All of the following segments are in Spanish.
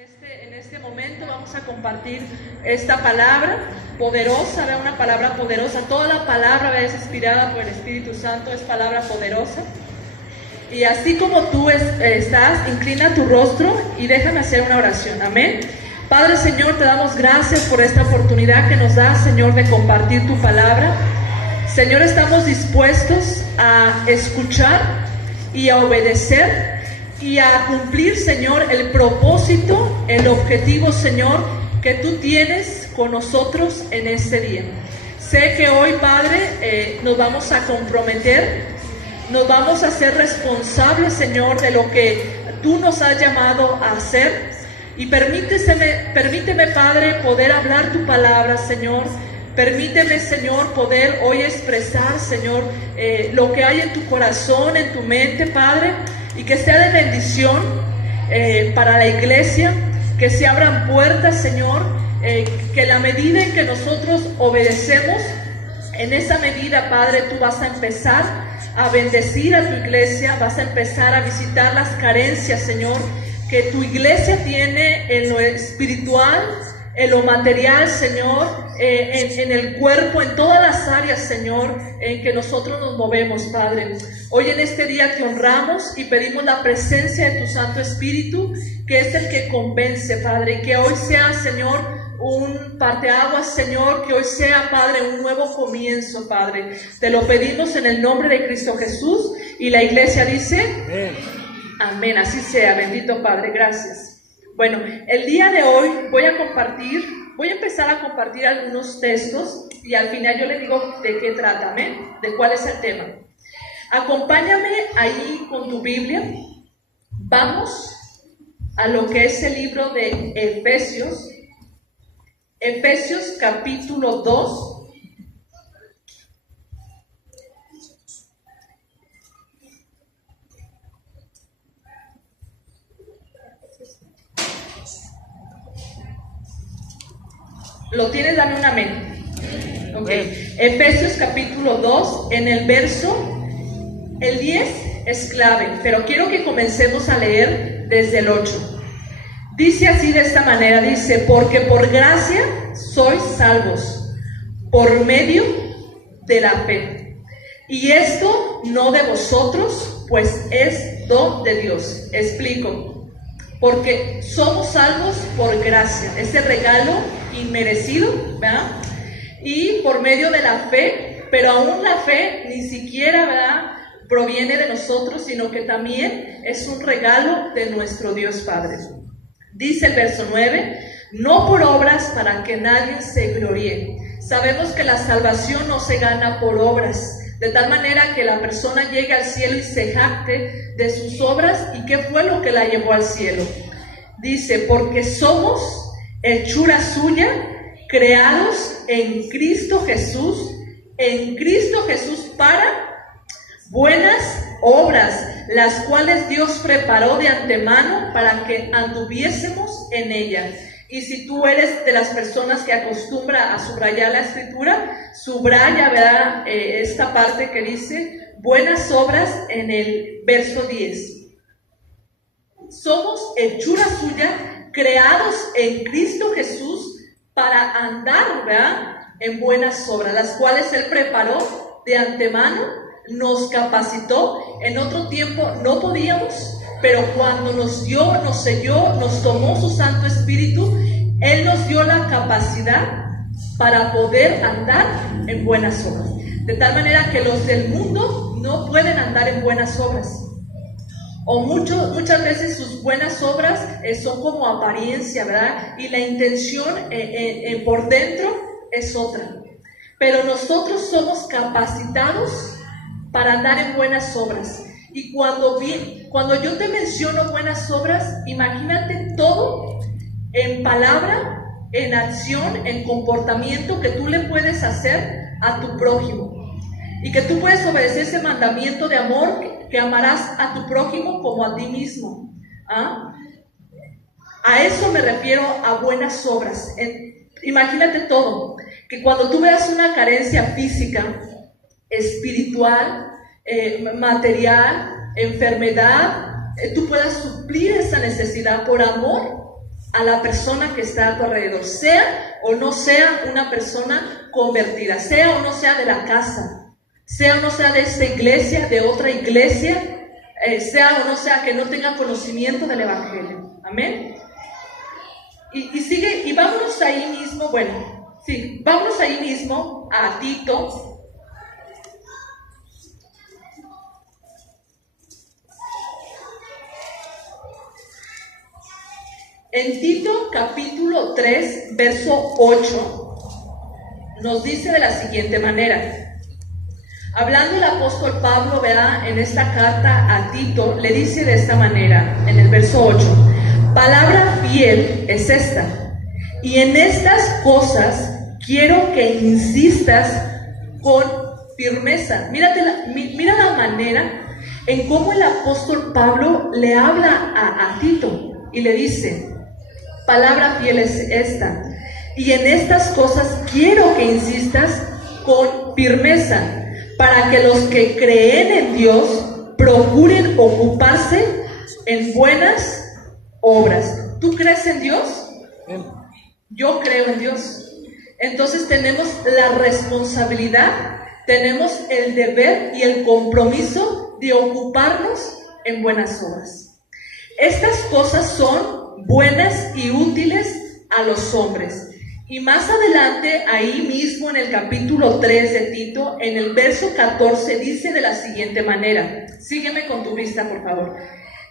En este momento vamos a compartir esta palabra poderosa, una palabra poderosa. Toda la palabra es inspirada por el Espíritu Santo, es palabra poderosa. Y así como tú estás, inclina tu rostro y déjame hacer una oración. Amén. Padre, Señor, te damos gracias por esta oportunidad que nos das, Señor, de compartir tu palabra. Señor, estamos dispuestos a escuchar y a obedecer y a cumplir, Señor, el propósito, el objetivo, Señor, que tú tienes con nosotros en este día. Sé que hoy, Padre, nos vamos a comprometer, nos vamos a hacer responsables, Señor, de lo que tú nos has llamado a hacer. Y permíteme, Padre, poder hablar tu palabra, Señor. Permíteme, Señor, poder hoy expresar, Señor, lo que hay en tu corazón, en tu mente, Padre, y que sea de bendición para la iglesia, que se abran puertas, Señor, que la medida en que nosotros obedecemos, en esa medida, Padre, tú vas a empezar a bendecir a tu iglesia, vas a empezar a visitar las carencias, Señor, que tu iglesia tiene en lo espiritual, en lo material, Señor, en el cuerpo, en todas las áreas, Señor, en que nosotros nos movemos, Padre. Hoy en este día te honramos y pedimos la presencia de tu Santo Espíritu, que es el que convence, Padre, y que hoy sea, Señor, un parteaguas, Señor, que hoy sea, Padre, un nuevo comienzo, Padre. Te lo pedimos en el nombre de Cristo Jesús, y la iglesia dice, amén. Amén, así sea, bendito Padre, gracias. Bueno, el día de hoy voy a empezar a compartir algunos textos y al final yo les digo de qué trata, amén, de cuál es el tema. Acompáñame ahí con tu Biblia. Vamos a lo que es el libro de Efesios. Efesios capítulo 2. ¿Lo tienes? Dame un amén. Ok. Efesios capítulo 2, en el verso, el 10 es clave, pero quiero que comencemos a leer desde el 8. Dice así de esta manera, dice, porque por gracia sois salvos, por medio de la fe. Y esto no de vosotros, pues es don de Dios. Explico. Porque somos salvos por gracia, ese regalo inmerecido, ¿verdad? Y por medio de la fe, pero aún la fe ni siquiera, ¿verdad?, proviene de nosotros, sino que también es un regalo de nuestro Dios Padre. Dice el verso 9, no por obras para que nadie se gloríe. Sabemos que la salvación no se gana por obras, de tal manera que la persona llegue al cielo y se jacte de sus obras. ¿Y qué fue lo que la llevó al cielo? Dice, porque somos hechura suya, creados en Cristo Jesús para buenas obras, las cuales Dios preparó de antemano para que anduviésemos en ellas. Y si tú eres de las personas que acostumbra a subrayar la escritura, subraya, ¿verdad?, esta parte que dice buenas obras en el verso 10. Somos hechura suya, creados en Cristo Jesús para andar, ¿verdad?, en buenas obras, las cuales Él preparó de antemano, nos capacitó. En otro tiempo no podíamos, pero cuando nos dio, nos selló, nos tomó su Santo Espíritu, Él nos dio la capacidad para poder andar en buenas obras. De tal manera que los del mundo no pueden andar en buenas obras. O muchas veces sus buenas obras son como apariencia, ¿verdad? Y la intención por dentro es otra. Pero nosotros somos capacitados para andar en buenas obras. Y cuando yo te menciono buenas obras, imagínate todo en palabra, en acción, en comportamiento que tú le puedes hacer a tu prójimo. Y que tú puedes obedecer ese mandamiento de amor, que amarás a tu prójimo como a ti mismo. ¿Ah? A eso me refiero a buenas obras. Imagínate todo, que cuando tú veas una carencia física, espiritual, material, enfermedad, tú puedas suplir esa necesidad por amor a la persona que está a tu alrededor, sea o no sea una persona convertida, sea o no sea de la casa, sea o no sea de esta iglesia, de otra iglesia, sea o no sea que no tenga conocimiento del Evangelio. Amén. Y sigue, y vámonos ahí mismo, vámonos ahí mismo a Tito. En Tito capítulo 3, verso 8, nos dice de la siguiente manera. Hablando el apóstol Pablo, vea, en esta carta a Tito, le dice de esta manera, en el verso 8, palabra fiel es esta, y en estas cosas quiero que insistas con firmeza. Mira la manera en cómo el apóstol Pablo le habla a Tito y le dice, palabra fiel es esta, y en estas cosas quiero que insistas con firmeza, para que los que creen en Dios procuren ocuparse en buenas obras. ¿Tú crees en Dios? Yo creo en Dios. Entonces tenemos la responsabilidad, tenemos el deber y el compromiso de ocuparnos en buenas obras. Estas cosas son buenas y útiles a los hombres. Y más adelante, ahí mismo en el capítulo 3 de Tito, en el verso 14, dice de la siguiente manera. Sígueme con tu vista, por favor.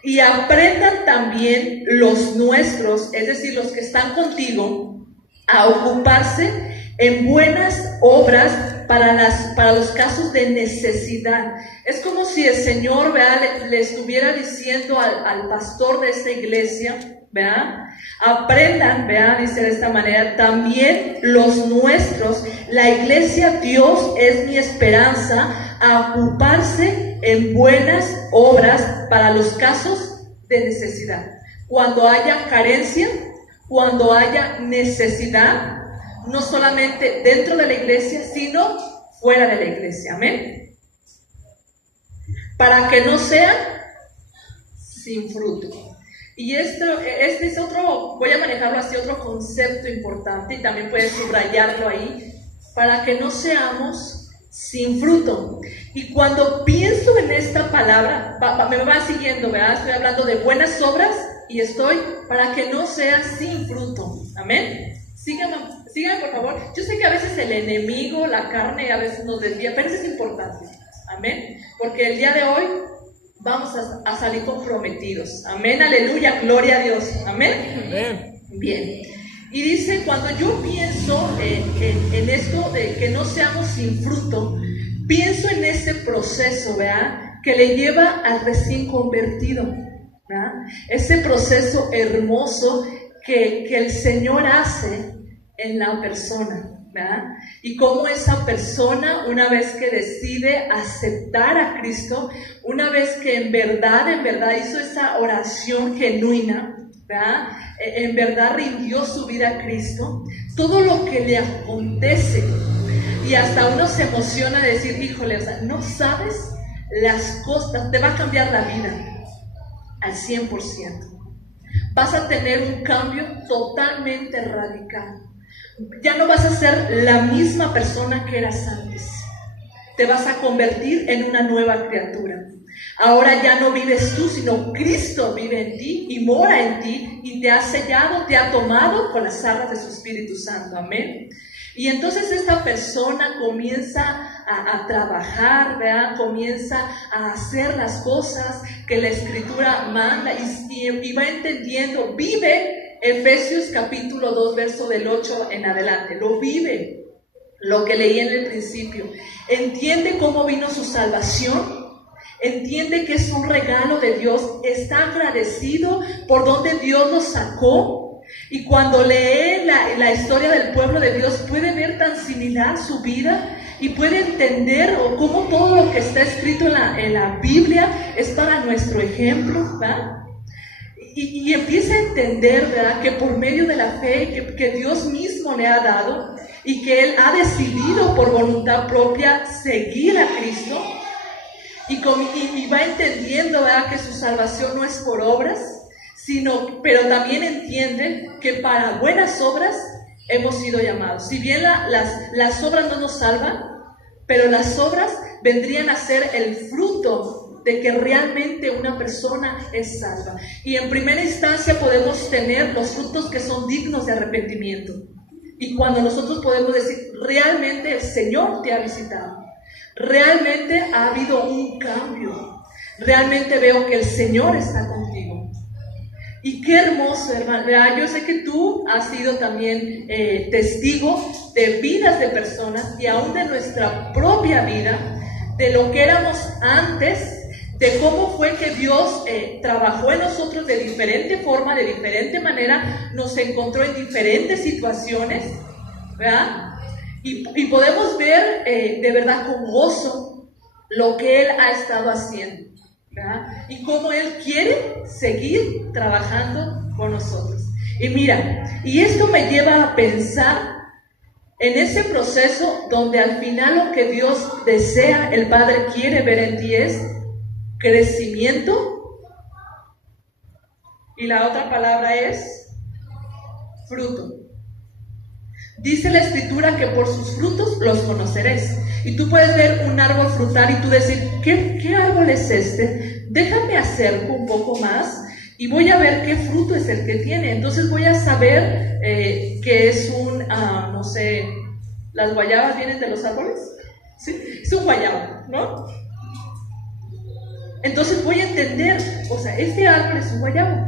Y aprendan también los nuestros, es decir, los que están contigo, a ocuparse en buenas obras para los casos de necesidad. Es como si el Señor, ¿verdad?, le estuviera diciendo al pastor de esta iglesia, ¿verdad? Aprendan, ¿verdad?, dice de esta manera, también los nuestros, la iglesia, Dios es mi esperanza, a ocuparse en buenas obras para los casos de necesidad. Cuando haya carencia, cuando haya necesidad, no solamente dentro de la iglesia, sino fuera de la iglesia. Amén. Para que no sea sin fruto. Y este es otro, voy a manejarlo así, otro concepto importante, y también puedes subrayarlo ahí, para que no seamos sin fruto. Y cuando pienso en esta palabra, me va siguiendo, ¿verdad? Estoy hablando de buenas obras y estoy para que no sea sin fruto. Amén. Síganme, por favor. Yo sé que a veces el enemigo, la carne, a veces nos desvía, pero eso es importante. Amén. Porque el día de hoy vamos a salir comprometidos. Amén, aleluya, gloria a Dios. Amén. Amén. Bien. Y dice, cuando yo pienso en esto de que no seamos sin fruto, pienso en ese proceso, ¿verdad?, que le lleva al recién convertido, ¿verdad? Ese proceso hermoso que el Señor hace en la persona, ¿verdad? Y cómo esa persona, una vez que decide aceptar a Cristo, una vez que en verdad hizo esa oración genuina, ¿verdad?, en verdad rindió su vida a Cristo, todo lo que le acontece, y hasta uno se emociona de decir, híjole, o sea, no sabes las cosas, te va a cambiar la vida al 100%. Vas a tener un cambio totalmente radical. Ya no vas a ser la misma persona que eras antes. Te vas a convertir en una nueva criatura. Ahora ya no vives tú, sino Cristo vive en ti y mora en ti y te ha sellado, te ha tomado con las arras de su Espíritu Santo. Amén. Y entonces esta persona comienza a trabajar, ¿verdad? Comienza a hacer las cosas que la Escritura manda y va entendiendo, vive Efesios capítulo 2, verso del 8 en adelante, lo vive, lo que leí en el principio. Entiende cómo vino su salvación, entiende que es un regalo de Dios, está agradecido por donde Dios lo sacó. Y cuando lee la historia del pueblo de Dios, puede ver tan similar su vida y puede entender cómo todo lo que está escrito en la Biblia es para nuestro ejemplo, ¿verdad? Y empieza a entender, ¿verdad?, que por medio de la fe que Dios mismo le ha dado y que Él ha decidido por voluntad propia seguir a Cristo, y va entendiendo, ¿verdad?, que su salvación no es por obras, pero también entiende que para buenas obras hemos sido llamados. Si bien las obras no nos salvan, pero las obras vendrían a ser el fruto de que realmente una persona es salva. Y en primera instancia podemos tener los frutos que son dignos de arrepentimiento. Y cuando nosotros podemos decir, realmente el Señor te ha visitado, realmente ha habido un cambio, realmente veo que el Señor está contigo. Y qué hermoso, hermano. Yo sé que tú has sido también testigo de vidas de personas y aún de nuestra propia vida, de lo que éramos antes, de cómo fue que Dios trabajó en nosotros de diferente forma, de diferente manera, nos encontró en diferentes situaciones, ¿verdad? Y podemos ver de verdad con gozo lo que Él ha estado haciendo, ¿verdad? Y cómo Él quiere seguir trabajando con nosotros. Y mira, y esto me lleva a pensar en ese proceso donde al final lo que Dios desea, el Padre quiere ver en ti es crecimiento, y la otra palabra es fruto. Dice la Escritura que por sus frutos los conoceréis. Y tú puedes ver un árbol frutal y tú decir, ¿qué árbol es este? Déjame acerco un poco más y voy a ver qué fruto es el que tiene. Entonces voy a saber que es no sé, ¿las guayabas vienen de los árboles? Sí, es un guayabo, ¿no? Entonces voy a entender, o sea, este árbol es un guayabo,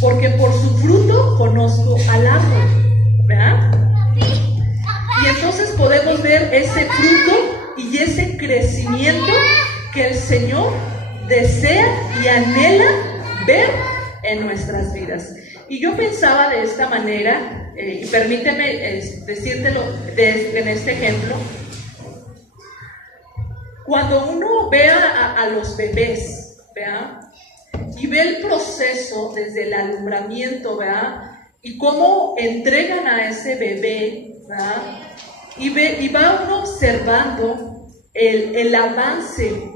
porque por su fruto conozco al árbol, ¿verdad? Y entonces podemos ver ese fruto y ese crecimiento que el Señor desea y anhela ver en nuestras vidas. Y yo pensaba de esta manera, y permíteme decírtelo en este ejemplo. Cuando uno ve a los bebés, ¿verdad? Y ve el proceso desde el alumbramiento, ¿verdad? Y cómo entregan a ese bebé, ¿verdad? Y va uno observando el avance,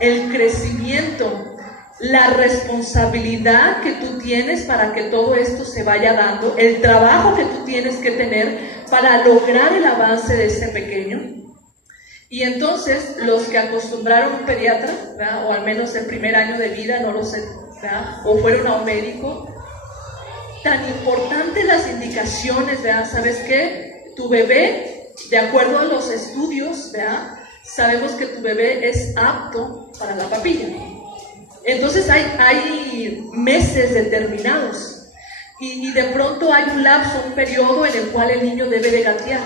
el crecimiento, la responsabilidad que tú tienes para que todo esto se vaya dando, el trabajo que tú tienes que tener para lograr el avance de este pequeño. Y entonces los que acostumbraron a un pediatra, ¿verdad? O al menos el primer año de vida, no lo sé, ¿verdad? O fueron a un médico, tan importantes las indicaciones, ¿verdad? ¿Sabes qué? Tu bebé, de acuerdo a los estudios, ¿verdad? Sabemos que tu bebé es apto para la papilla. Entonces hay meses determinados y de pronto hay un lapso, un periodo en el cual el niño debe de gatear.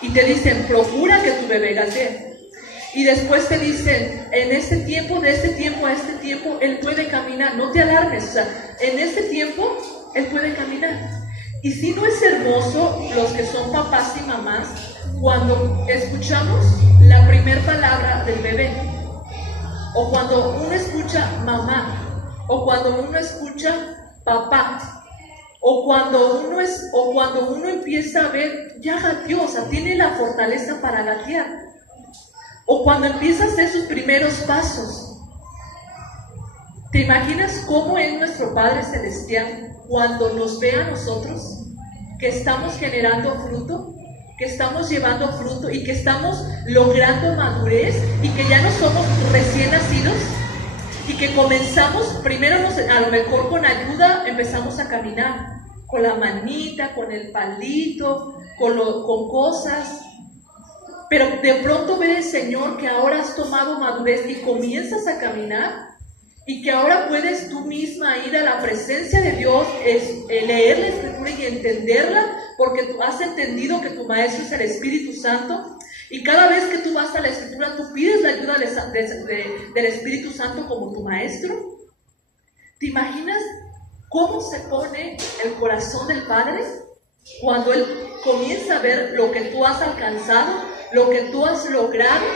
Y te dicen, procura que tu bebé gatee. Y después te dicen, en este tiempo, de este tiempo a este tiempo, él puede caminar. No te alarmes, o sea, en este tiempo, él puede caminar. Y si no es hermoso, los que son papás y mamás, cuando escuchamos la primera palabra del bebé, o cuando uno escucha mamá, o cuando uno escucha papá, o cuando uno empieza a ver, ya gateó, o sea, tiene la fortaleza para gatear. O cuando empieza a hacer sus primeros pasos. ¿Te imaginas cómo es nuestro Padre Celestial cuando nos ve a nosotros, que estamos generando fruto, que estamos llevando fruto y que estamos logrando madurez y que ya no somos recién nacidos? Y que comenzamos, primero a lo mejor con ayuda empezamos a caminar, con la manita, con el palito, con cosas, pero de pronto ve el Señor que ahora has tomado madurez y comienzas a caminar, y que ahora puedes tú misma ir a la presencia de Dios, leer la Escritura y entenderla, porque tú has entendido que tu Maestro es el Espíritu Santo. Y cada vez que tú vas a la Escritura, tú pides la ayuda del Espíritu Santo como tu Maestro. ¿Te imaginas cómo se pone el corazón del Padre cuando Él comienza a ver lo que tú has alcanzado, lo que tú has logrado?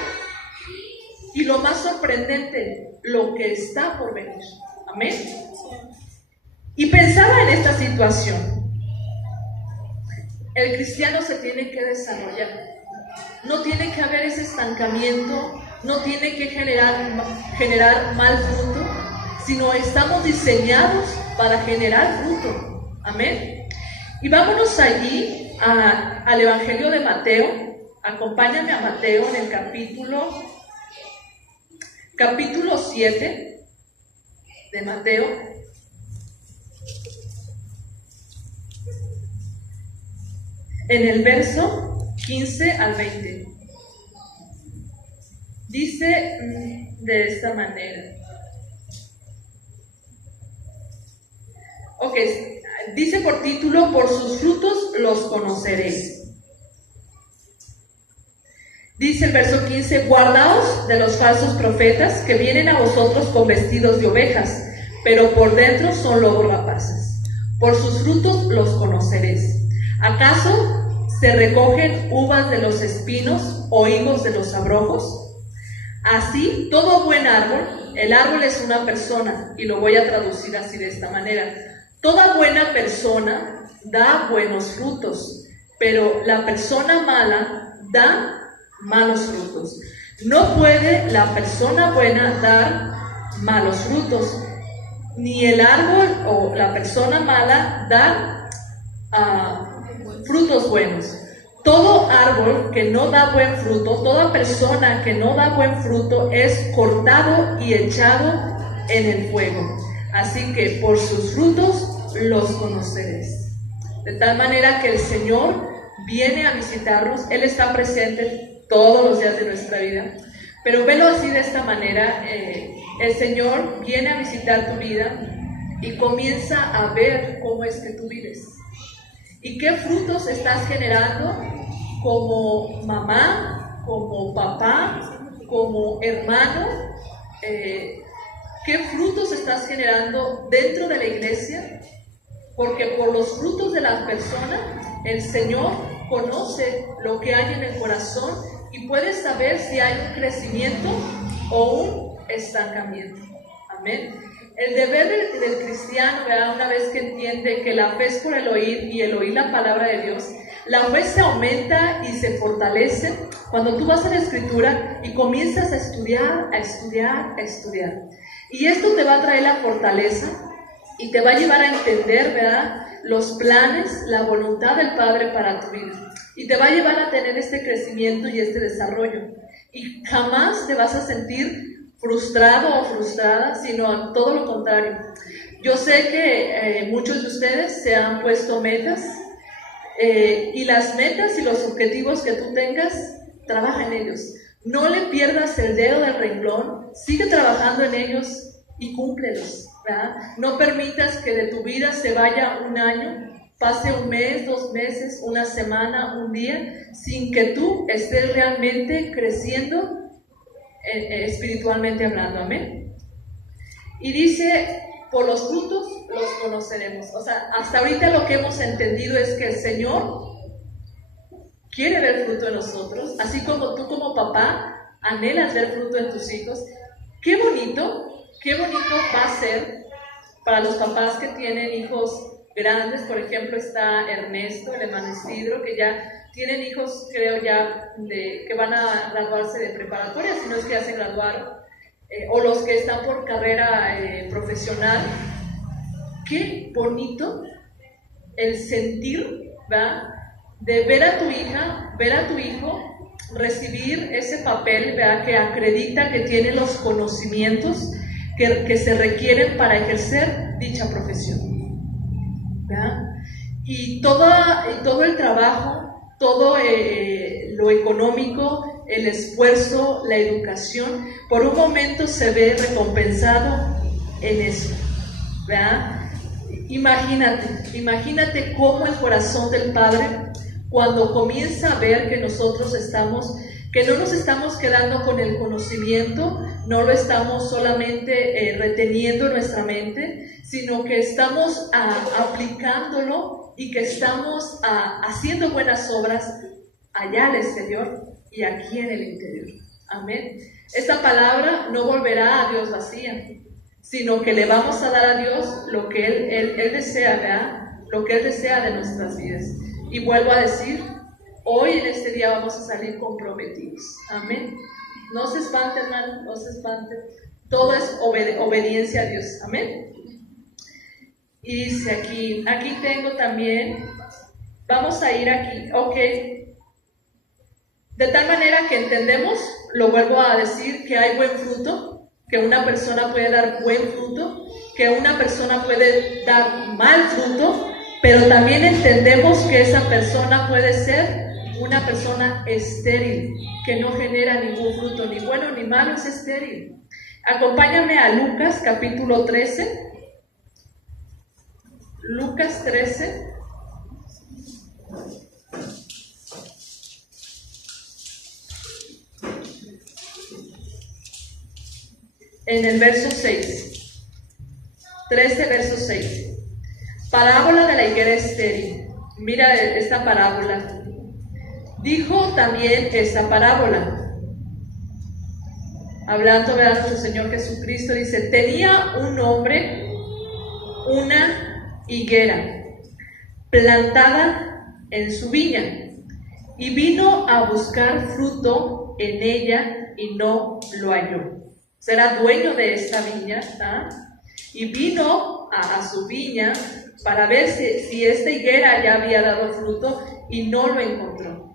Y lo más sorprendente, lo que está por venir. Amén. Y pensaba en esta situación. El cristiano se tiene que desarrollar. No tiene que haber ese estancamiento, no tiene que generar mal fruto, sino estamos diseñados para generar fruto. Amén. Y vámonos allí al Evangelio de Mateo. Acompáñame a Mateo en el capítulo 7 de Mateo. En el verso 15 al 20. Dice de esta manera. Ok, dice por título: por sus frutos los conoceréis. Dice el verso 15: guardaos de los falsos profetas que vienen a vosotros con vestidos de ovejas, pero por dentro son lobos rapaces. Por sus frutos los conoceréis. ¿Acaso se recogen uvas de los espinos o higos de los abrojos? Así, todo buen árbol, el árbol es una persona, y lo voy a traducir así de esta manera: toda buena persona da buenos frutos, pero la persona mala da malos frutos. No puede la persona buena dar malos frutos, ni el árbol o la persona mala dar frutos buenos. Todo árbol que no da buen fruto, toda persona que no da buen fruto es cortado y echado en el fuego. Así que por sus frutos los conoceréis. De tal manera que el Señor viene a visitarnos. Él está presente todos los días de nuestra vida, pero velo así de esta manera: el Señor viene a visitar tu vida y comienza a ver cómo es que tú vives y qué frutos estás generando como mamá, como papá, como hermano, qué frutos estás generando dentro de la iglesia, porque por los frutos de las personas el Señor conoce lo que hay en el corazón y puede saber si hay un crecimiento o un estancamiento. Amén. El deber del cristiano, ¿verdad? Una vez que entiende que la fe es por el oír y el oír la palabra de Dios, la fe se aumenta y se fortalece cuando tú vas a la Escritura y comienzas a estudiar, a estudiar, a estudiar. Y esto te va a traer la fortaleza y te va a llevar a entender, ¿verdad?, los planes, la voluntad del Padre para tu vida. Y te va a llevar a tener este crecimiento y este desarrollo. Y jamás te vas a sentir frustrado o frustrada, sino todo lo contrario. Yo sé que muchos de ustedes se han puesto metas, y las metas y los objetivos que tú tengas, trabaja en ellos. No le pierdas el dedo del renglón, sigue trabajando en ellos y cúmplelos, ¿verdad? No permitas que de tu vida se vaya un año, pase un mes, 2 meses, una semana, un día, sin que tú estés realmente creciendo espiritualmente hablando. Amén. Y dice: por los frutos los conoceremos. O sea, hasta ahorita lo que hemos entendido es que el Señor quiere ver fruto en nosotros, así como tú como papá anhelas ver fruto en tus hijos. Qué bonito va a ser para los papás que tienen hijos grandes. Por ejemplo, está Ernesto, el hermano Isidro, que ya tienen hijos, creo ya, que van a graduarse de preparatoria, si no es que ya se graduaron, o los que están por carrera profesional. Qué bonito el sentir, ¿verdad?, de ver a tu hija, ver a tu hijo recibir ese papel, ¿verdad?, que acredita que tiene los conocimientos que se requieren para ejercer dicha profesión, ¿verdad? Y todo el trabajo, todo lo económico, el esfuerzo, la educación, por un momento se ve recompensado en eso, ¿verdad? Imagínate cómo el corazón del Padre, cuando comienza a ver que nosotros que no nos estamos quedando con el conocimiento, no lo estamos solamente reteniendo en nuestra mente, sino que estamos aplicándolo y que estamos haciendo buenas obras allá al exterior y aquí en el interior. Amén. Esta palabra no volverá a Dios vacía, sino que le vamos a dar a Dios lo que Él desea, ¿verdad?, lo que Él desea de nuestras vidas. Y vuelvo a decir, hoy en este día vamos a salir comprometidos. Amén. No se espante, hermano, no se espante. Todo es obediencia a Dios. Amén. Y dice aquí tengo también, vamos a ir aquí, ok. De tal manera que entendemos, lo vuelvo a decir, que hay buen fruto, que una persona puede dar buen fruto, que una persona puede dar mal fruto, pero también entendemos que esa persona puede ser una persona estéril, que no genera ningún fruto, ni bueno ni malo, es estéril. Acompáñame a Lucas capítulo 13. Lucas 13. En el verso 6. 13, verso 6. Parábola de la higuera estéril. Mira esta parábola. Dijo también esta parábola, hablando de nuestro Señor Jesucristo, dice: tenía un hombre una higuera plantada en su viña, y vino a buscar fruto en ella y no lo halló. Será dueño de esta viña, ¿ah? Y vino a su viña para ver si esta higuera ya había dado fruto, y no lo encontró.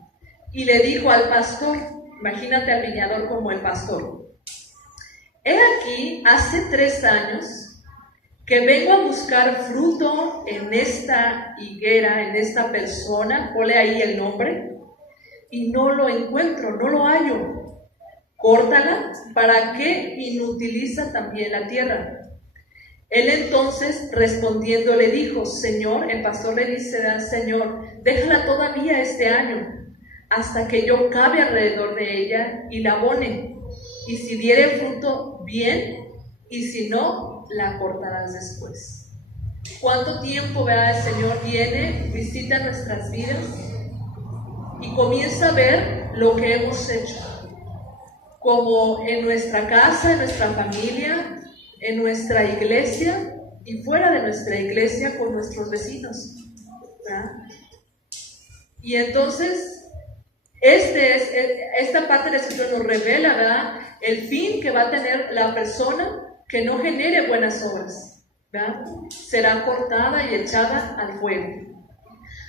Y le dijo al pastor, imagínate al viñador como el pastor: he aquí, hace 3 años que vengo a buscar fruto en esta higuera, en esta persona, ponle ahí el nombre, y no lo encuentro, no lo hallo. Córtala, ¿para qué inutiliza también la tierra? Él entonces respondiendo le dijo: Señor, el pastor le dice: Señor, déjala todavía este año, hasta que yo cabe alrededor de ella y la abone, y si diere fruto, bien, y si no, la cortarás después. ¿Cuánto tiempo, verdad, el Señor viene, visita nuestras vidas y comienza a ver lo que hemos hecho? Como en nuestra casa, en nuestra familia, en nuestra iglesia y fuera de nuestra iglesia con nuestros vecinos, ¿verdad? Y entonces, esta parte de la escritura nos revela, ¿verdad?, el fin que va a tener la persona que no genere buenas obras, ¿verdad? Será cortada y echada al fuego.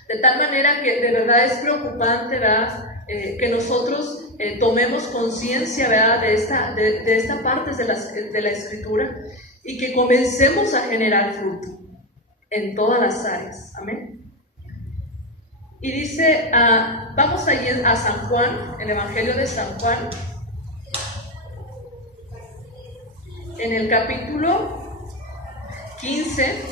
De tal manera que de verdad es preocupante, ¿verdad?, que nosotros tomemos conciencia, ¿verdad?, de esta parte de la escritura, y que comencemos a generar fruto en todas las áreas. Amén. Y dice, vamos a ir a San Juan, el Evangelio de San Juan, en el capítulo 15,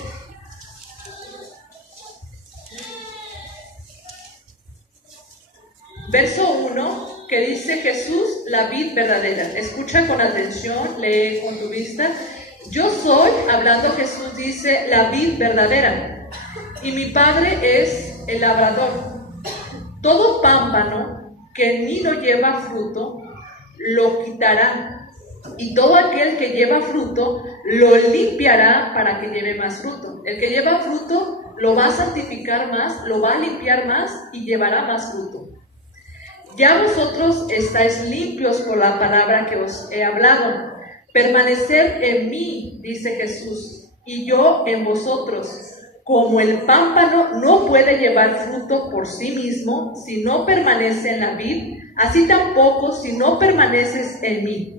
verso 1, que dice: Jesús, la vid verdadera. Escucha con atención, lee con tu vista. Yo soy, hablando Jesús, dice, la vid verdadera, y mi Padre es el labrador. Todo pámpano que en mí no lleva fruto, lo quitará, y todo aquel que lleva fruto, lo limpiará para que lleve más fruto. El que lleva fruto lo va a santificar más, lo va a limpiar más y llevará más fruto. Ya vosotros estáis limpios por la palabra que os he hablado. Permaneced en mí, dice Jesús, y yo en vosotros. Como el pámpano no puede llevar fruto por sí mismo si no permanece en la vid, así tampoco si no permaneces en mí.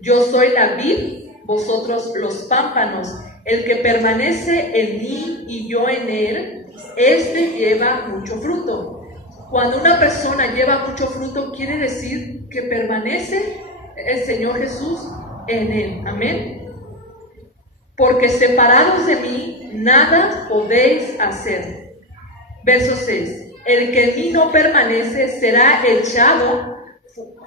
Yo soy la vid, vosotros los pámpanos. El que permanece en mí y yo en él, este lleva mucho fruto. Cuando una persona lleva mucho fruto, quiere decir que permanece el Señor Jesús en él. Amén. Porque separados de mí, nada podéis hacer. Verso 6. El que en mí no permanece será echado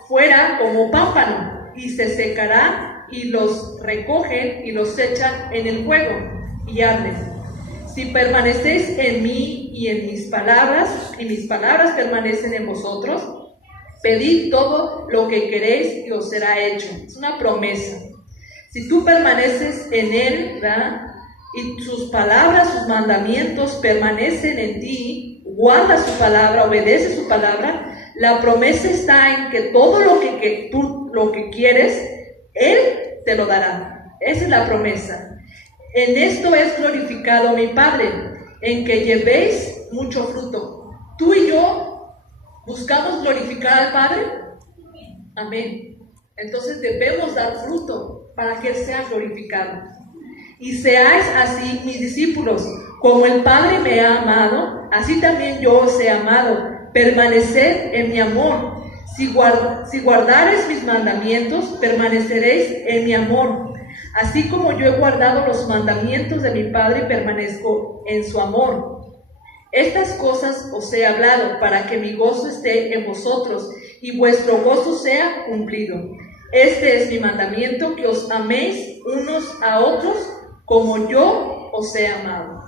fuera como pámpano, y se secará, y los recogen y los echan en el fuego, y arden. Si permanecéis en mí y en mis palabras, y mis palabras permanecen en vosotros, pedid todo lo que queréis y os será hecho. Es una promesa. Si tú permaneces en él, ¿verdad?, y sus palabras, sus mandamientos permanecen en ti, guarda su palabra, obedece su palabra, la promesa está en que todo lo que tú quieres, él te lo dará. Esa es la promesa. En esto es glorificado mi Padre, en que llevéis mucho fruto. Tú y yo buscamos glorificar al Padre. Amén. Entonces debemos dar fruto para que Él sea glorificado. Y seáis así mis discípulos, como el Padre me ha amado, así también yo os he amado. Permaneced en mi amor. Si guardareis mis mandamientos, permaneceréis en mi amor. Así como yo he guardado los mandamientos de mi Padre y permanezco en su amor. Estas cosas os he hablado para que mi gozo esté en vosotros y vuestro gozo sea cumplido. Este es mi mandamiento, que os améis unos a otros como yo os he amado.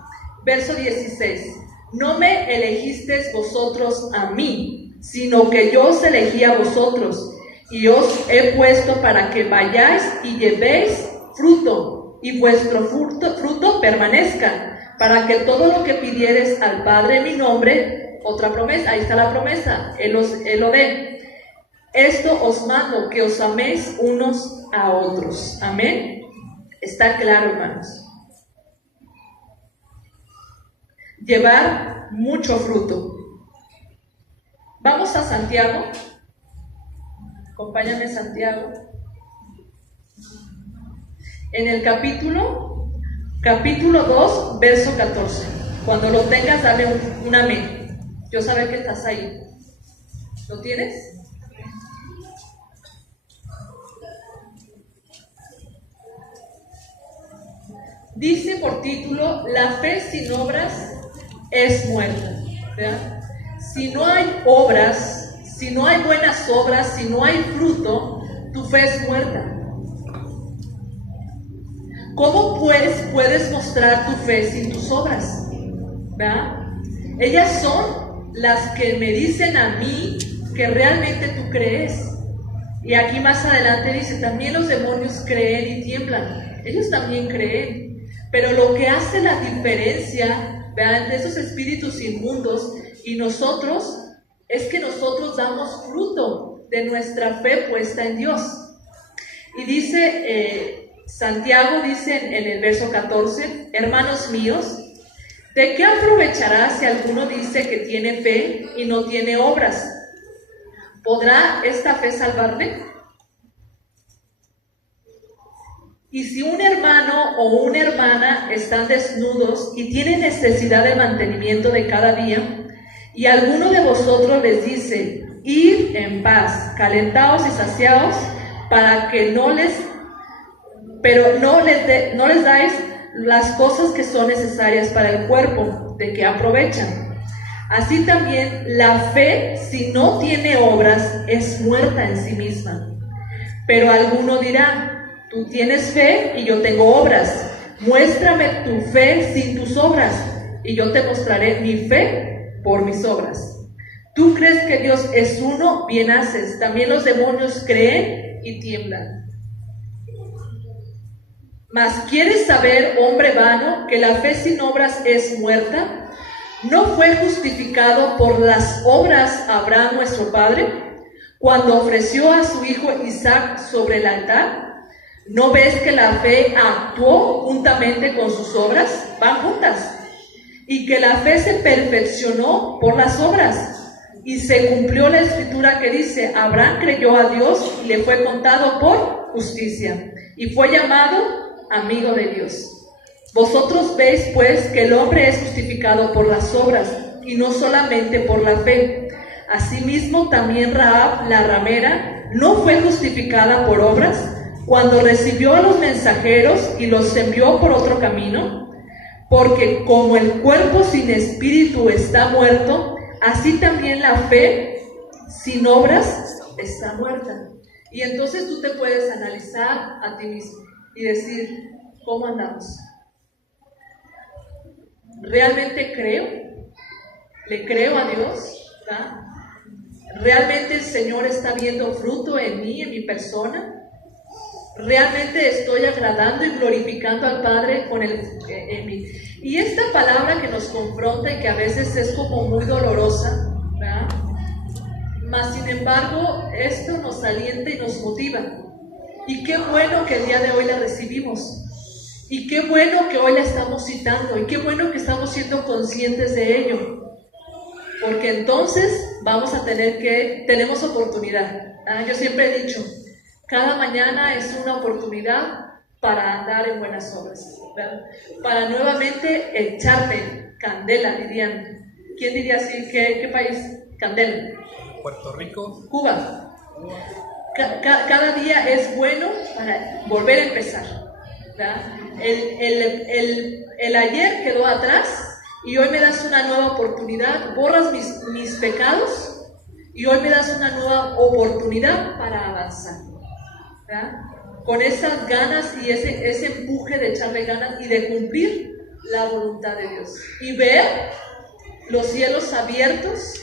Verso 16. No me elegisteis vosotros a mí, sino que yo os elegí a vosotros, y os he puesto para que vayáis y llevéis fruto, y vuestro fruto permanezca, para que todo lo que pidiereis al Padre en mi nombre, otra promesa, ahí está la promesa, Él lo dé. Esto os mando, que os améis unos a otros. Amén. Está claro, hermanos. Llevar mucho fruto. Vamos a Santiago. Acompáñame, Santiago. En el capítulo 2, verso 14. Cuando lo tengas, dame un amén. Yo sabré que estás ahí. ¿Lo tienes? Dice por título, la fe sin obras es muerta. ¿Verdad? Si no hay obras, si no hay buenas obras, si no hay fruto, tu fe es muerta. ¿Cómo pues puedes mostrar tu fe sin tus obras? ¿Verdad? Ellas son las que me dicen a mí que realmente tú crees. Y aquí más adelante dice, también los demonios creen y tiemblan. Ellos también creen. Pero lo que hace la diferencia, ¿verdad?, entre esos espíritus inmundos y nosotros, es que nosotros damos fruto de nuestra fe puesta en Dios. Y dice, Santiago dice en el verso 14, hermanos míos, ¿de qué aprovechará si alguno dice que tiene fe y no tiene obras? ¿Podrá esta fe salvarle? Y si un hermano o una hermana están desnudos y tienen necesidad de mantenimiento de cada día, y alguno de vosotros les dice, id en paz, calentaos y saciaos, para que no les dais las cosas que son necesarias para el cuerpo, ¿de qué aprovechan? Así también la fe, si no tiene obras, es muerta en sí misma. Pero alguno dirá, tú tienes fe y yo tengo obras. Muéstrame tu fe sin tus obras, y yo te mostraré mi fe por mis obras. Tú crees que Dios es uno, bien haces. También los demonios creen y tiemblan. Mas ¿quieres saber, hombre vano, que la fe sin obras es muerta? ¿No fue justificado por las obras Abraham nuestro padre, cuando ofreció a su hijo Isaac sobre el altar? ¿No ves que la fe actuó juntamente con sus obras? Van juntas. Y que la fe se perfeccionó por las obras. Y se cumplió la escritura que dice, Abraham creyó a Dios y le fue contado por justicia. Y fue llamado amigo de Dios. Vosotros veis pues que el hombre es justificado por las obras y no solamente por la fe. Asimismo también Rahab, la ramera, no fue justificada por obras, cuando recibió a los mensajeros y los envió por otro camino, porque como el cuerpo sin espíritu está muerto, así también la fe sin obras está muerta. Y entonces tú te puedes analizar a ti mismo y decir, ¿cómo andamos? ¿Realmente creo? ¿Le creo a Dios? ¿verdad? ¿Realmente el Señor está viendo fruto en mí, en mi persona? ¿Realmente estoy agradando y glorificando al Padre en mí? Y esta palabra que nos confronta y que a veces es como muy dolorosa, ¿verdad? Mas sin embargo, esto nos alienta y nos motiva. Y qué bueno que el día de hoy la recibimos. Y qué bueno que hoy la estamos citando. Y qué bueno que estamos siendo conscientes de ello. Porque entonces tenemos oportunidad. Yo siempre he dicho, cada mañana es una oportunidad para andar en buenas obras, ¿verdad? Para nuevamente echarle candela, dirían. ¿Quién diría así? ¿Qué país? Candela. Puerto Rico. Cuba. Cada día es bueno para volver a empezar, ¿verdad? El ayer quedó atrás y hoy me das una nueva oportunidad, borras mis pecados y hoy me das una nueva oportunidad para avanzar, ¿verdad? Con esas ganas y ese empuje de echarle ganas y de cumplir la voluntad de Dios y ver los cielos abiertos,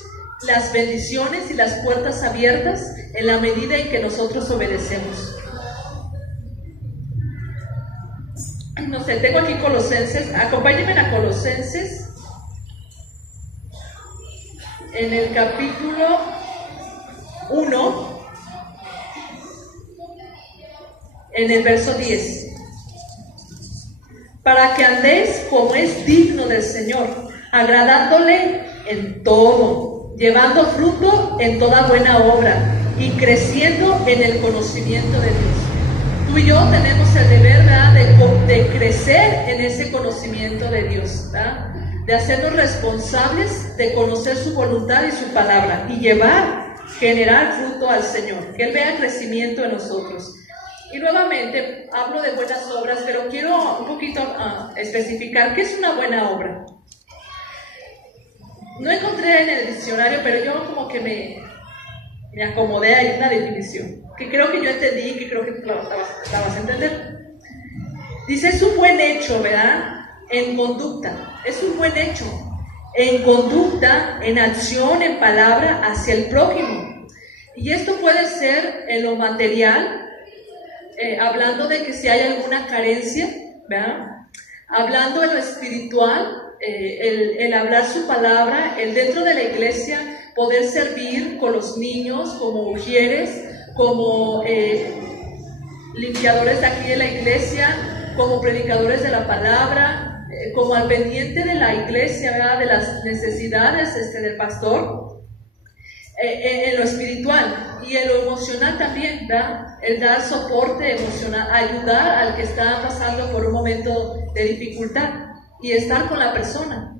las bendiciones y las puertas abiertas en la medida en que nosotros obedecemos. No sé, tengo aquí Colosenses, acompáñenme a Colosenses en el capítulo 1, en el verso 10. Para que andéis como es digno del Señor, agradándole en todo, llevando fruto en toda buena obra y creciendo en el conocimiento de Dios. Tú y yo tenemos el deber, ¿verdad?, de crecer en ese conocimiento de Dios, ¿verdad?, de hacernos responsables de conocer su voluntad y su palabra y generar fruto al Señor, que Él vea crecimiento en nosotros. Y nuevamente hablo de buenas obras, pero quiero un poquito especificar qué es una buena obra. No encontré en el diccionario, pero yo como que me acomodé ahí una definición, que creo que yo entendí y que creo que la vas a entender. Dice, es un buen hecho, ¿verdad?, en conducta, es un buen hecho en conducta, en acción, en palabra hacia el prójimo. Y esto puede ser en lo material, hablando de que si hay alguna carencia, ¿verdad?, hablando en lo espiritual, el hablar su palabra, el dentro de la iglesia poder servir con los niños como mujeres, como limpiadores de aquí de la iglesia, como predicadores de la palabra, como al pendiente de la iglesia, ¿verdad?, de las necesidades del pastor, en lo espiritual y en lo emocional también, ¿verdad?, el dar soporte emocional, ayudar al que está pasando por un momento de dificultad y estar con la persona.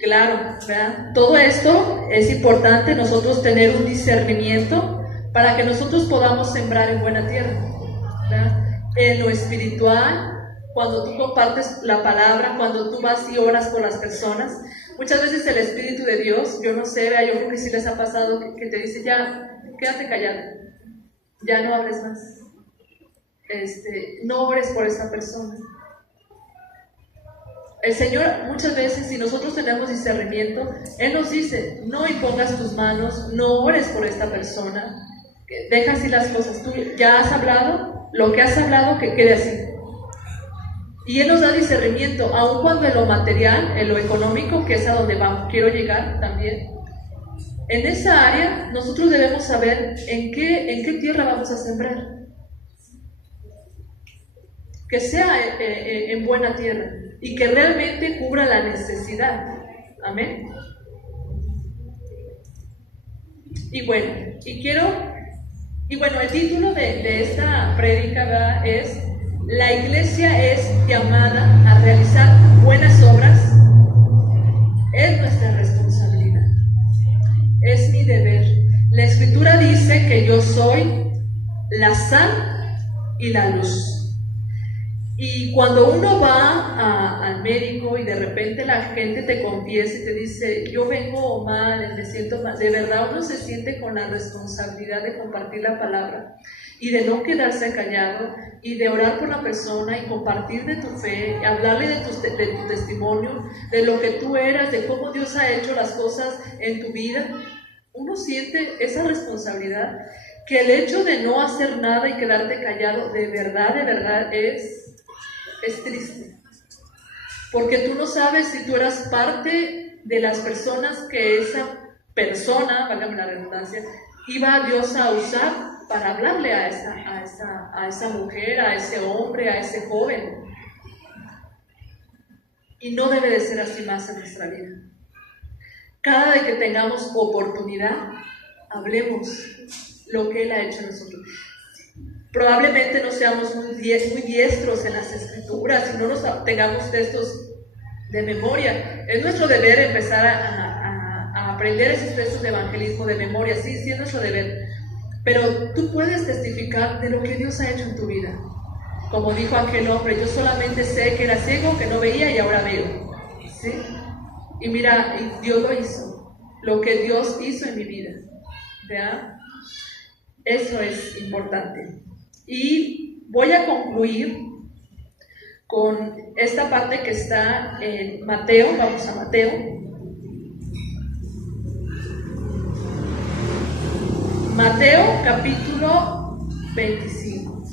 Claro, ¿verdad? Todo esto es importante, nosotros tener un discernimiento para que nosotros podamos sembrar en buena tierra, ¿verdad? En lo espiritual, cuando tú compartes la palabra, cuando tú vas y oras por las personas, muchas veces el Espíritu de Dios, yo no sé, yo creo que sí les ha pasado que te dice, ya, quédate callado, ya no hables más, no ores por esta persona. El Señor muchas veces, si nosotros tenemos discernimiento, Él nos dice, no impongas tus manos, no ores por esta persona, deja así las cosas, tú ya has hablado, lo que has hablado que quede así. Y Él nos da discernimiento, aun cuando en lo material, en lo económico, que es a donde quiero llegar también, en esa área nosotros debemos saber en qué tierra vamos a sembrar. Que sea en buena tierra y que realmente cubra la necesidad. Amén. Y bueno, el título de esta prédica, ¿verdad?, es la iglesia es llamada a realizar buenas obras. Es nuestra responsabilidad, es mi deber. La Escritura dice que yo soy la sal y la luz. Y cuando uno va al médico y de repente la gente te confiesa y te dice, yo vengo mal, me siento mal, de verdad uno se siente con la responsabilidad de compartir la palabra y de no quedarse callado y de orar por la persona y compartir de tu fe, hablarle de tu testimonio, de lo que tú eras, de cómo Dios ha hecho las cosas en tu vida. Uno siente esa responsabilidad, que el hecho de no hacer nada y quedarte callado de verdad es triste, porque tú no sabes si tú eras parte de las personas que esa persona, válgame la redundancia, iba Dios a usar para hablarle a esa mujer, a ese hombre, a ese joven. Y no debe de ser así más en nuestra vida. Cada vez que tengamos oportunidad, hablemos lo que Él ha hecho en nosotros. Probablemente no seamos muy diestros en las escrituras y no nos tengamos textos de memoria. Es nuestro deber empezar a aprender esos textos de evangelismo de memoria. Sí, es nuestro deber. Pero tú puedes testificar de lo que Dios ha hecho en tu vida. Como dijo aquel hombre, yo solamente sé que era ciego, que no veía y ahora veo. ¿Sí? Y mira, Dios lo hizo. Lo que Dios hizo en mi vida. ¿Verdad? Eso es importante. Y voy a concluir con esta parte que está en Mateo. Vamos a Mateo. Mateo capítulo 25.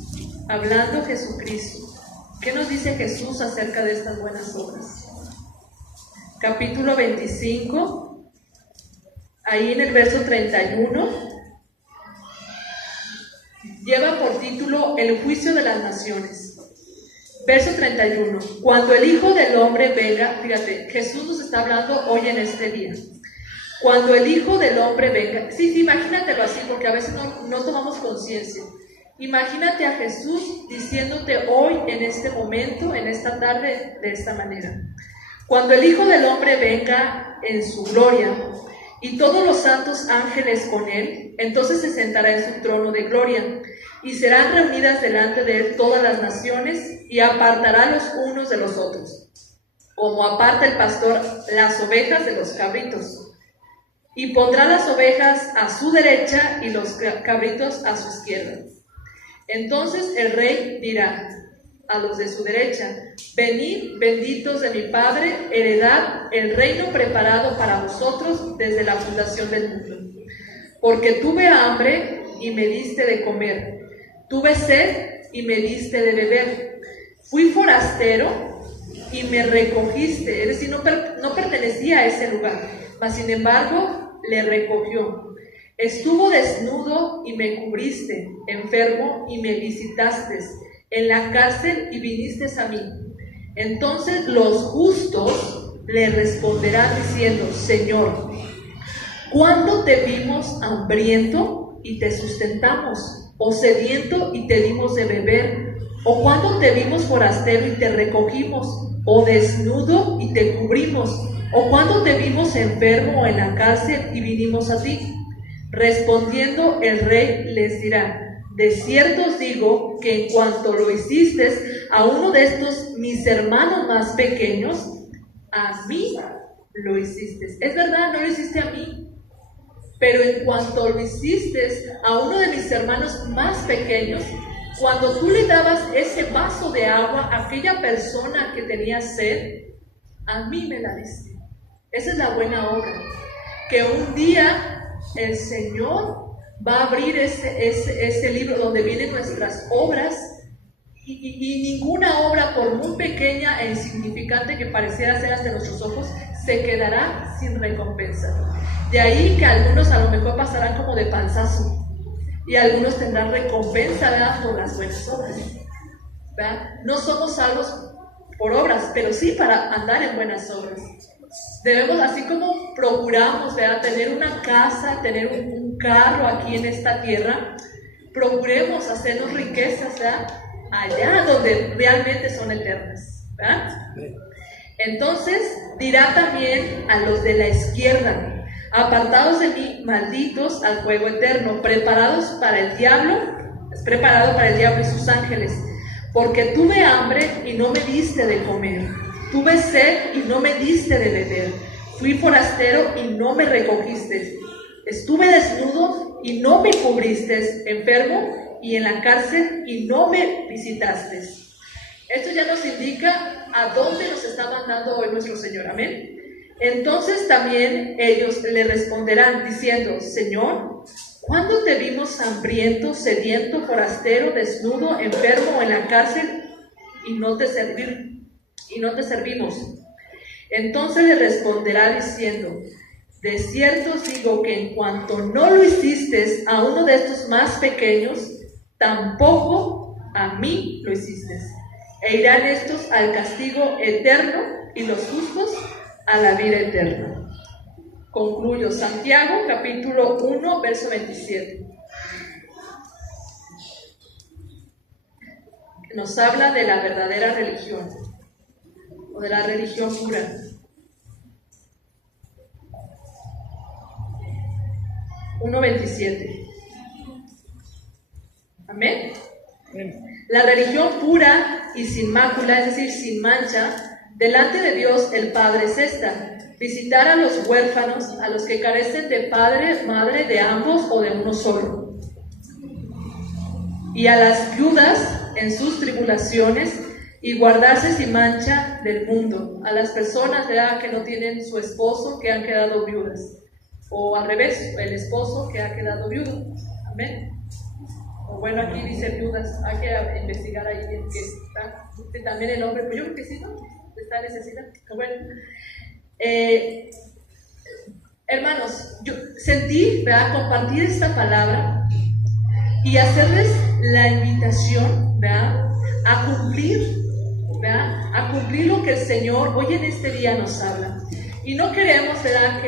Hablando Jesucristo. ¿Qué nos dice Jesús acerca de estas buenas obras? Capítulo 25. Ahí en el verso 31. Lleva por título El juicio de las naciones. Verso 31. Cuando el Hijo del Hombre venga, fíjate, Jesús nos está hablando hoy en este día. Cuando el Hijo del Hombre venga, sí, imagínatelo así, porque a veces no tomamos conciencia. Imagínate a Jesús diciéndote hoy, en este momento, en esta tarde, de esta manera. Cuando el Hijo del Hombre venga en su gloria, y todos los santos ángeles con Él, entonces se sentará en su trono de gloria, y serán reunidas delante de Él todas las naciones, y apartará los unos de los otros, como aparta el pastor las ovejas de los cabritos. Y pondrá las ovejas a su derecha y los cabritos a su izquierda. Entonces el rey dirá a los de su derecha: venid, benditos de mi Padre, heredad el reino preparado para vosotros desde la fundación del mundo. Porque tuve hambre y me diste de comer, tuve sed y me diste de beber, fui forastero y me recogiste. Es decir, no pertenecía a ese lugar, mas sin embargo le recogió. Estuvo desnudo y me cubriste, enfermo y me visitaste, en la cárcel y viniste a mí. Entonces los justos le responderán diciendo: Señor, ¿cuándo te vimos hambriento y te sustentamos, o sediento y te dimos de beber? ¿O cuándo te vimos forastero y te recogimos, o desnudo y te cubrimos? ¿O cuándo te vimos enfermo o en la cárcel y vinimos a ti? Respondiendo el rey les dirá: de cierto os digo que en cuanto lo hiciste a uno de estos mis hermanos más pequeños, a mí lo hiciste. Es verdad, no lo hiciste a mí, pero en cuanto lo hiciste a uno de mis hermanos más pequeños, cuando tú le dabas ese vaso de agua a aquella persona que tenía sed, a mí me la diste. Esa es la buena obra, que un día el Señor va a abrir ese libro donde vienen nuestras obras, y ninguna obra, por muy pequeña e insignificante que pareciera ser ante nuestros ojos, se quedará sin recompensa. De ahí que algunos a lo mejor pasarán como de panzazo, y algunos tendrán recompensa, ¿verdad?, por las buenas obras, ¿verdad? No somos salvos por obras, pero sí para andar en buenas obras. Debemos, así como procuramos, ¿verdad?, tener una casa, tener un carro aquí en esta tierra, procuremos hacernos riquezas, ¿verdad?, allá donde realmente son eternas, ¿verdad? Entonces dirá también a los de la izquierda: apartados de mí, malditos, al fuego eterno, preparado para el diablo y sus ángeles, porque tuve hambre y no me diste de comer, tuve sed y no me diste de beber, fui forastero y no me recogiste, estuve desnudo y no me cubriste, enfermo y en la cárcel y no me visitaste. Esto ya nos indica a dónde nos está mandando hoy nuestro Señor, amén. Entonces también ellos le responderán diciendo: Señor, ¿cuándo te vimos hambriento, sediento, forastero, desnudo, enfermo o en la cárcel y no te servimos? Entonces le responderá diciendo: De cierto os digo que en cuanto no lo hiciste a uno de estos más pequeños, tampoco a mí lo hiciste. E irán estos al castigo eterno y los justos a la vida eterna. Concluyo. Santiago, capítulo 1, verso 27. Que nos habla de la verdadera religión, o de la religión pura. Amén. La religión pura y sin mácula, es decir, sin mancha, delante de Dios el Padre es esta: visitar a los huérfanos, a los que carecen de padre, madre, de ambos o de uno solo, y a las viudas en sus tribulaciones, y guardarse sin mancha del mundo. A las personas, ¿verdad?, que no tienen su esposo, que han quedado viudas, o al revés, el esposo que ha quedado viudo. Amén. O bueno, aquí dice viudas, hay que investigar ahí bien que está también el hombre, pero yo creo que sí, ¿no? Está necesidad. Bueno, hermanos, yo sentí, ¿verdad?, compartir esta palabra y hacerles la invitación, ¿verdad?, a cumplir, ¿verdad?, a cumplir lo que el Señor hoy en este día nos habla. Y no queremos, ¿verdad?,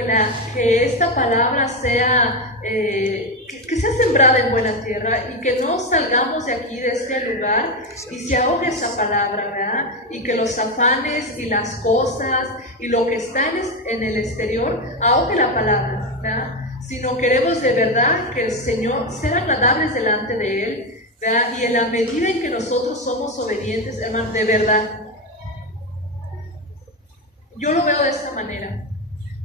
que esta palabra sea que sea sembrada en buena tierra, y que no salgamos de aquí, de este lugar, y se ahogue esa palabra, ¿verdad?, y que los afanes y las cosas y lo que está en el exterior ahogue la palabra, ¿verdad? Sino queremos de verdad que el Señor, ser agradables delante de Él, ¿verdad? Y en la medida en que nosotros somos obedientes, hermanos, de verdad, yo lo veo de esta manera: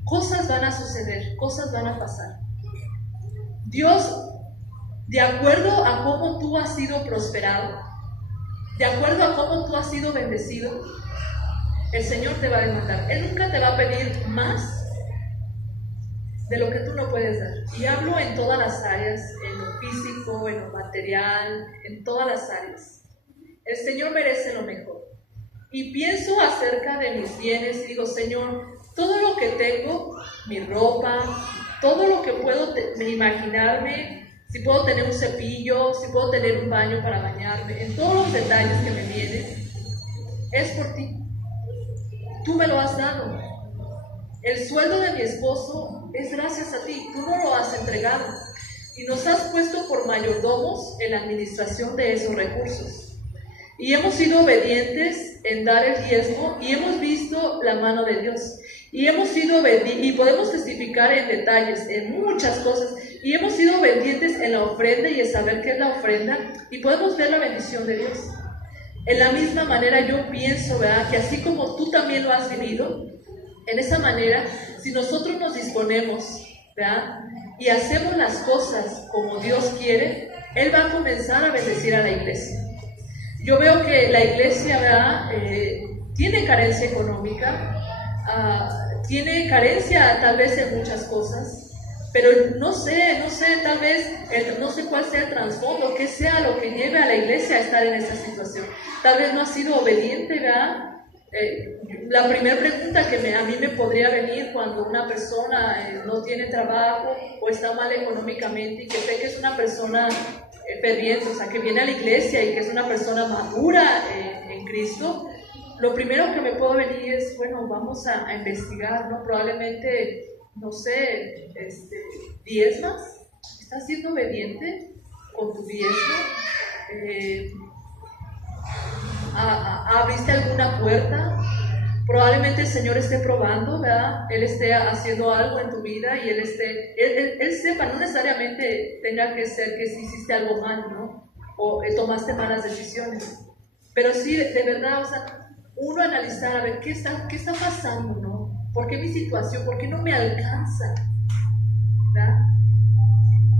cosas van a suceder, cosas van a pasar. Dios, de acuerdo a cómo tú has sido prosperado, de acuerdo a cómo tú has sido bendecido, el Señor te va a demandar. Él nunca te va a pedir más de lo que tú no puedes dar. Y hablo en todas las áreas, en lo físico, en lo material, en todas las áreas. El Señor merece lo mejor. Y pienso acerca de mis bienes y digo: Señor, todo lo que tengo, mi ropa, todo lo que puedo imaginarme, si puedo tener un cepillo, si puedo tener un baño para bañarme, en todos los detalles que me vienen, es por ti. Tú me lo has dado. El sueldo de mi esposo es gracias a ti. Tú no lo has entregado. Y nos has puesto por mayordomos en la administración de esos recursos. Y hemos sido obedientes en dar el diezmo, y hemos visto la mano de Dios. Y hemos sido y podemos testificar en detalles, en muchas cosas, y hemos sido obedientes en la ofrenda y en saber qué es la ofrenda, y podemos ver la bendición de Dios. En la misma manera yo pienso, ¿verdad?, que así como tú también lo has vivido, en esa manera, si nosotros nos disponemos, ¿verdad?, y hacemos las cosas como Dios quiere, Él va a comenzar a bendecir a la iglesia. Yo veo que la iglesia, ¿verdad?, tiene carencia económica, tiene carencia tal vez en muchas cosas, pero no sé, tal vez, no sé cuál sea el trasfondo, qué sea lo que lleve a la iglesia a estar en esa situación. Tal vez no ha sido obediente, ¿verdad? La primera pregunta que a mí me podría venir cuando una persona no tiene trabajo o está mal económicamente, y que sé que es una persona ferviente, o sea, que viene a la iglesia y que es una persona madura en Cristo, lo primero que me puedo venir es: bueno, vamos a investigar, ¿no? Probablemente, no sé, ¿diezmas? ¿Estás siendo obediente con tu diezmo? ¿Abriste alguna puerta? Probablemente el Señor esté probando, ¿verdad? Él esté haciendo algo en tu vida, y Él sepa, no necesariamente tenga que ser que si hiciste algo mal, ¿no? O tomaste malas decisiones. Pero sí, de verdad, o sea, uno analizar, a ver, ¿qué está pasando, no? ¿Por qué mi situación? ¿Por qué no me alcanza? ¿Verdad?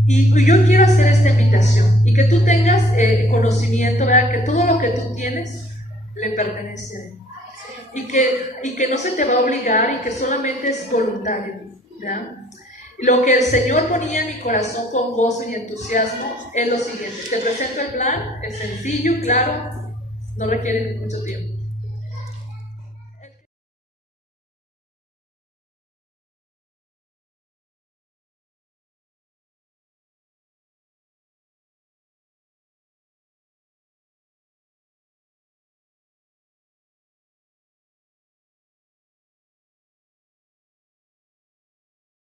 Y yo quiero hacer esta invitación, y que tú tengas conocimiento, ¿verdad?, que todo lo que tú tienes le pertenece a Él. Y que no se te va a obligar, y que solamente es voluntario, ¿verdad? Lo que el Señor ponía en mi corazón con gozo y entusiasmo es lo siguiente. Te presento el plan, es sencillo, claro, no requiere mucho tiempo.